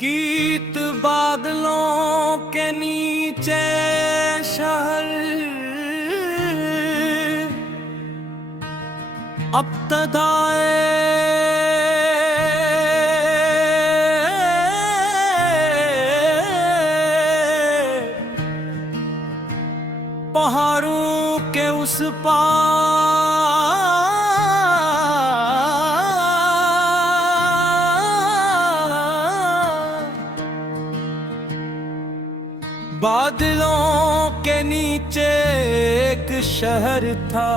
गीत बादलों के नीचे शहर अब्तदाए पहाड़ों के उस पार बादलों के नीचे एक शहर था।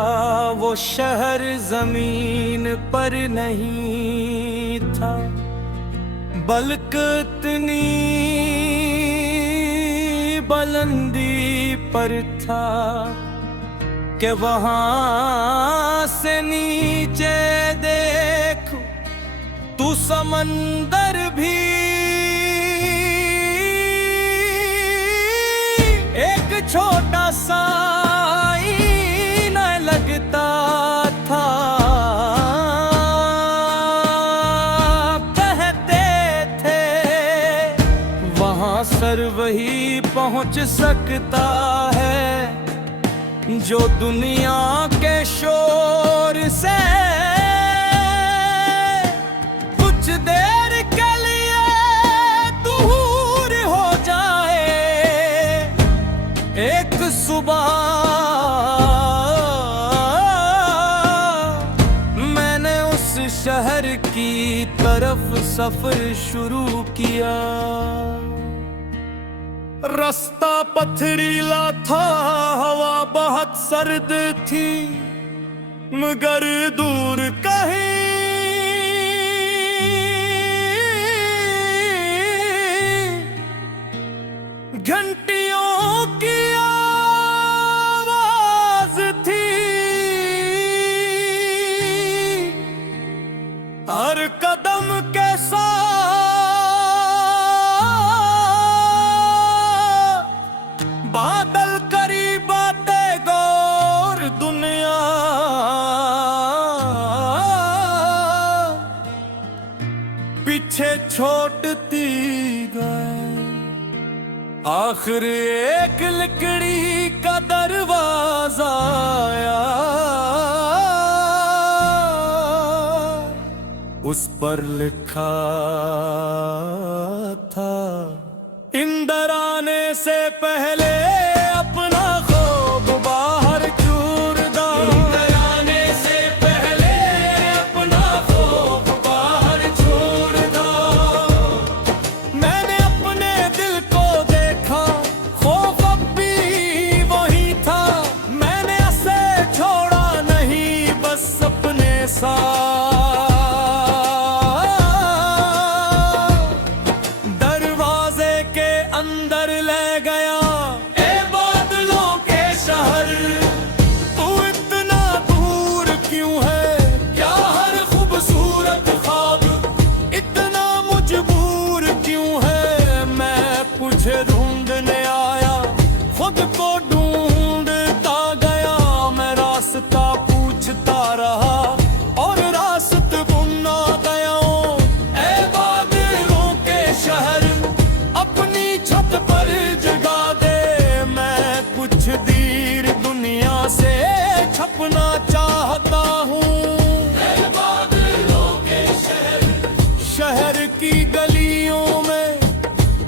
वो शहर जमीन पर नहीं था, बल्कि इतनी बुलंदी पर था कि वहां से नीचे देखो तू समंदर भी एक छोटा सा ही न लगता था। कहते थे वहां सर वही पहुंच सकता है जो दुनिया के शोर से कुछ देर के लिए दूर हो जाए। एक सुबह मैंने उस शहर की तरफ सफर शुरू किया। रास्ता पथरीला था, हवा बहुत सर्द थी, मगर दूर कहीं घंटियों की आवाज थी। हर कदम के साथ बादल करीब आते गौर दुनिया पीछे छोड़ती गए। आखिर एक लकड़ी का दरवाजा आया, उस पर लिखा था इंदर आने से पहले अपना ख़ौफ बाहर चूर दो। इंदर आने से पहले अपना ख़ौफ बाहर चूर दो। मैंने अपने दिल को देखा, खौफ अब भी वही था। मैंने ऐसे छोड़ा नहीं, बस अपने साथ अंदर ले गया। ए बादलों के शहर, तू इतना दूर क्यों है? क्या हर खूबसूरत ख्वाब इतना मजबूर क्यों है? मैं तुझे ढूंढने आया, खुद को ढूंढता गया। मैं रास्ता पूछता रहा और रास्ता गुम गया। ए बादलों के शहर, अपनी छत पर जगा दे। मैं कुछ देर दुनिया से छपना चाहता हूँ। बादलों के शहर की गलियों में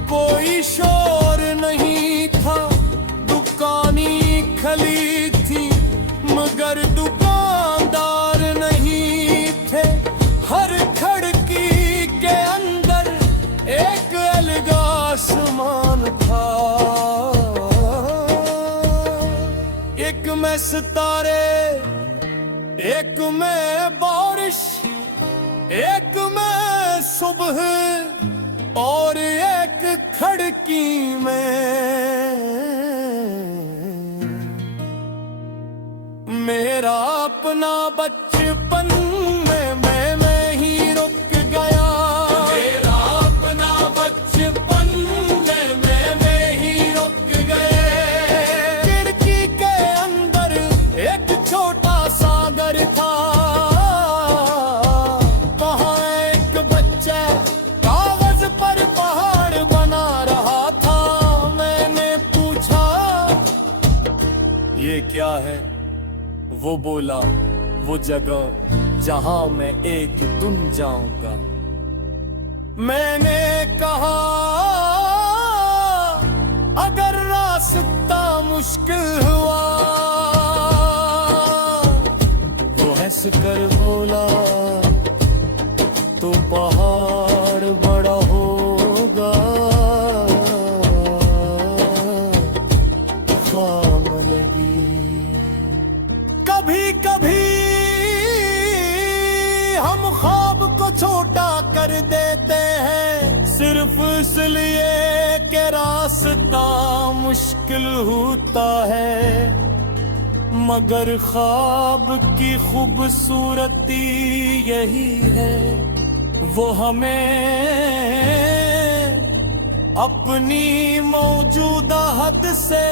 कोई शोर नहीं था। दुकानें खली थी मगर दुकानदार नहीं थे। हर खिड़की के अंदर एक अलग आसमान था। एक में सितारे, एक में बारिश, एक में सुबह और एक खिड़की में मेरा अपना बचपन मैं ही रुक गया। मेरा अपना बचपन मैं ही रुक गया। खिड़की के अंदर एक छोटा सा घर था। वहाँ एक बच्चा कागज पर पहाड़ है। वो बोला वो जगह जहां मैं एक दिन जाऊंगा। मैंने कहा अगर रास्ता मुश्किल हुआ, वो हंस कर बोला तो पहाड़ बड़ा होगा। ख्वाब लगी कभी कभी हम ख्वाब को छोटा कर देते हैं, सिर्फ इसलिए कि रास्ता मुश्किल होता है। मगर ख्वाब की खूबसूरती यही है, वो हमें अपनी मौजूदा हद से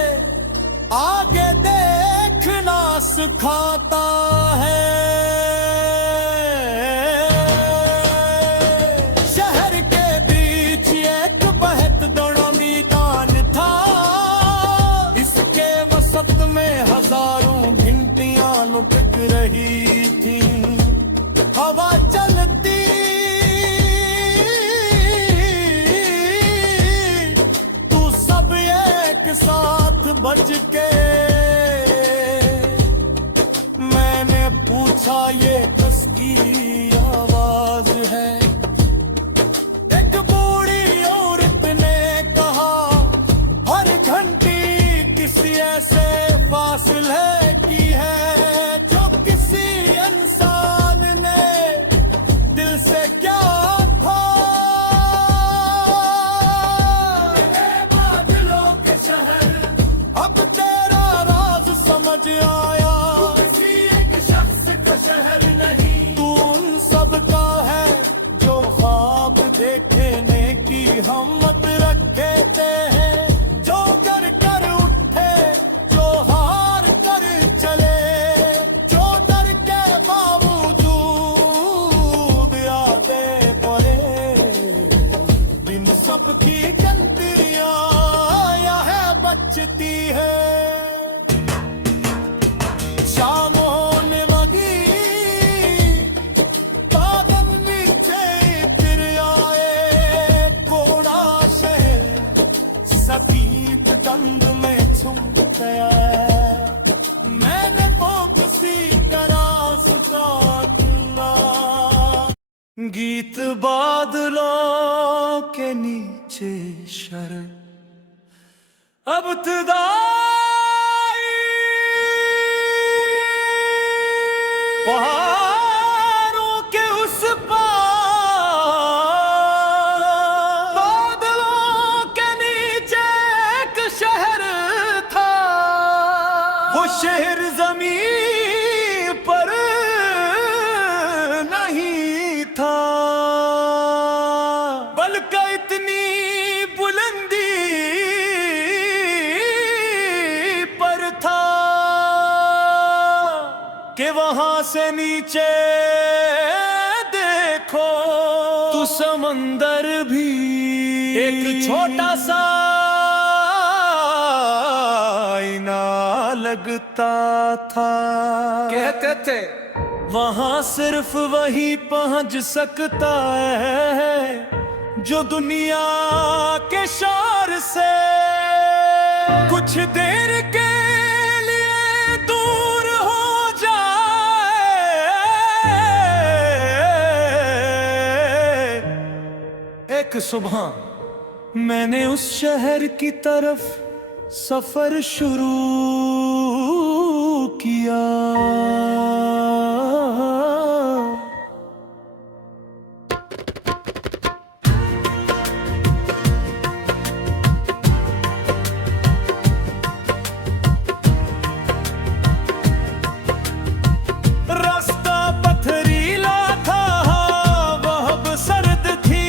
आगे देखना सिखाता है। शहर के बीच एक बहता मैदान था, इसके वसत में हजारों घंटियां लुढ़क रही थी। हवा चलती तू सब एक साथ बज के। मैंने पूछा ये किसकी आवाज है। एक बूढ़ी औरत ने कहा हर घंटी किसी ऐसे फासले की है जो किसी इंसान ने दिल से क्या था। बादलों के शहर अब तेरा राज समझ आया। किसी एक शख्स का शहर नहीं, तू उन सब का है जो ख्वाब देखने की हिम्मत रखते हैं, जो कर कर उठे, जो हार कर चले, जो डर के बावजूद आगे बढ़े। इन सब की गंदियां यह बचती है। शाम होने लगी, बादल नीचे गिर आए। कोड़ा शहर सफेद रंग में छुप गया। मैंने वो किसी तरह सुना गीत बादलों के नीचे शर अब पहाड़ों के उस पार बादलों के नीचे एक शहर था। वो शहर जमीन पर नहीं था, बल्कि इतनी बुलंदी पर था कि वहां से नीचे देखो तो समंदर भी एक छोटा सा आईना लगता था। कहते थे वहां सिर्फ वही पहुंच सकता है जो दुनिया के शोर से कुछ देर के लिए दूर हो जाए। एक सुबह मैंने उस शहर की तरफ सफर शुरू किया। रास्ता पथरीला था, वह सर्द थी,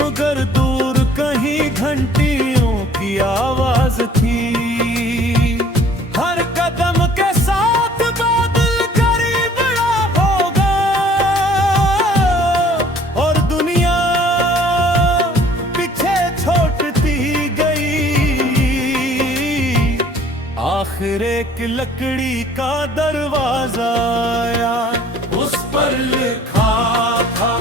मगर दूर कहीं घंटियों की आवाज थी। हर कदम के साथ लकड़ी का दरवाजा आया, उस पर लिखा था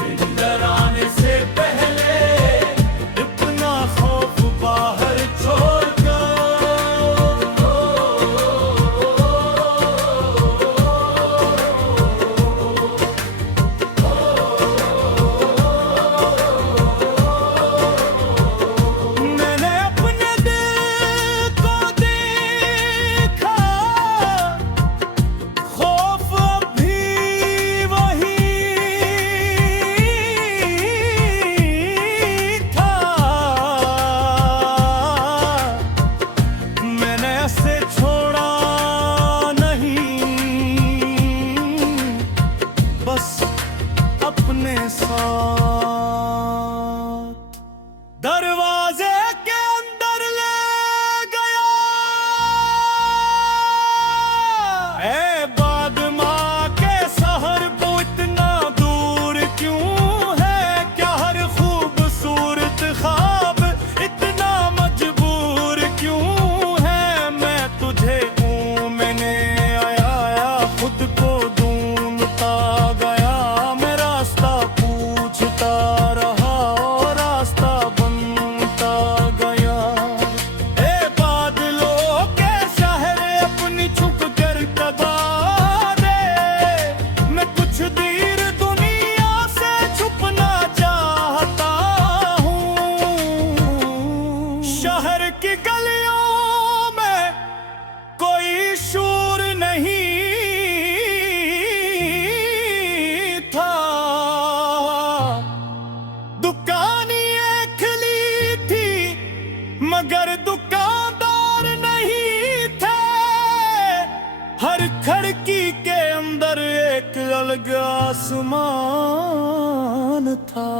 अंदर आने से पहले इतना खौफ बाहर छोड़ अपने साथ दरवाजे के अंदर ले गया। ए बाद माँ के शहर को इतना दूर क्यों है, क्या हर खूबसूरत ख्वाब इतना मजबूर क्यों है। मैं तुझे हूँ, मैंने आया खुद को ढूंढता गया, रहा और रास्ता बनता गया। ए बादलों के शहर अपनी छुप कर दबा दे, मैं कुछ देर दुनिया से छुपना चाहता हूँ। शहर की गलियों में कोई शोर नहीं था, दुकानें खुली थी मगर दुकानदार नहीं थे। हर खिड़की के अंदर एक अलग आसमान था।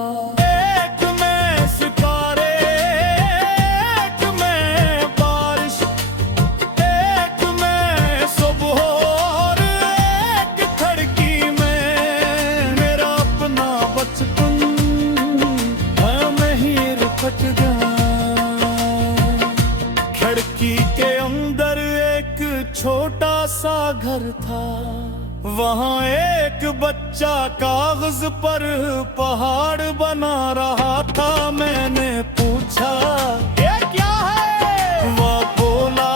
एक में सितारे, एक में बारिश, एक में सुबह और एक खिड़की में मेरा अपना बचपन खिड़की के अंदर एक छोटा सा घर था, वहाँ एक बच्चा कागज पर पहाड़ बना रहा था। मैंने पूछा ये क्या है, वो बोला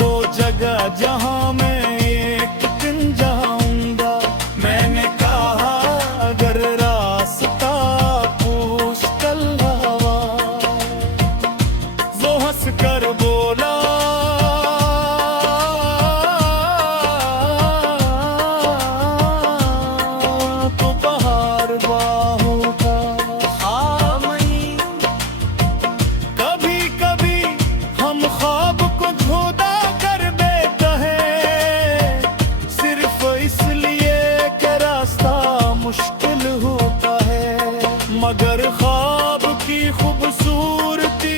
वो जगह जहाँ मैं एक दिन जाऊंगा। मैंने कहा अगर रास्ता कर बोला तो बाहर बाहों का। कभी कभी हम ख्वाब को खुदा कर देते हैं, सिर्फ इसलिए कि रास्ता मुश्किल होता है। मगर ख्वाब की खूबसूरती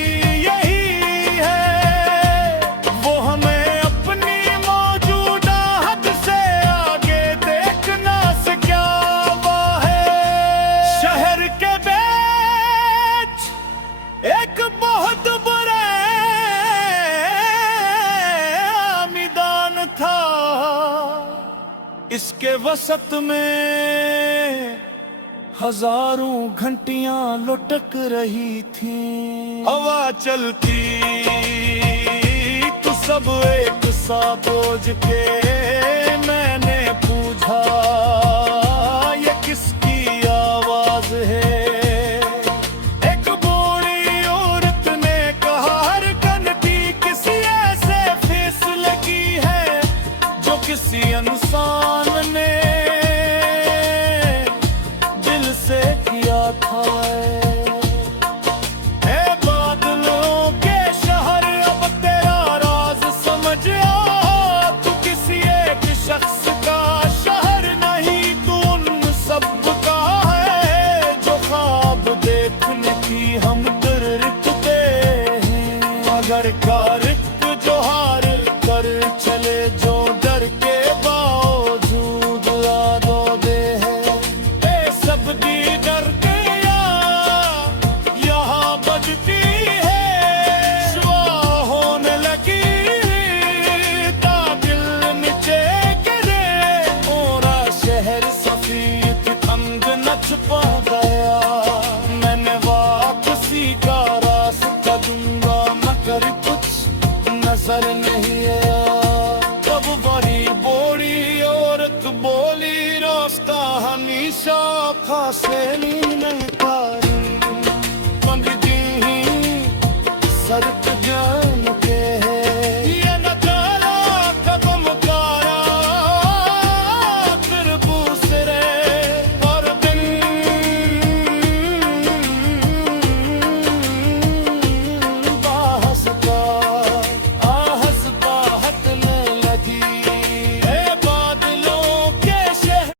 एक बहुत बड़ा मैदान था, इसके वसत में हजारों घंटियां लुटक रही थीं। हवा चलती तो सब एक सा बोझ के। मैंने पूछा ये किसकी आवाज है। किसी इंसान ने दिल से किया था। ए बादलों के शहर अब तेरा राज समझ आ, तू किसी एक शख्स का शहर नहीं था सेनी नहीं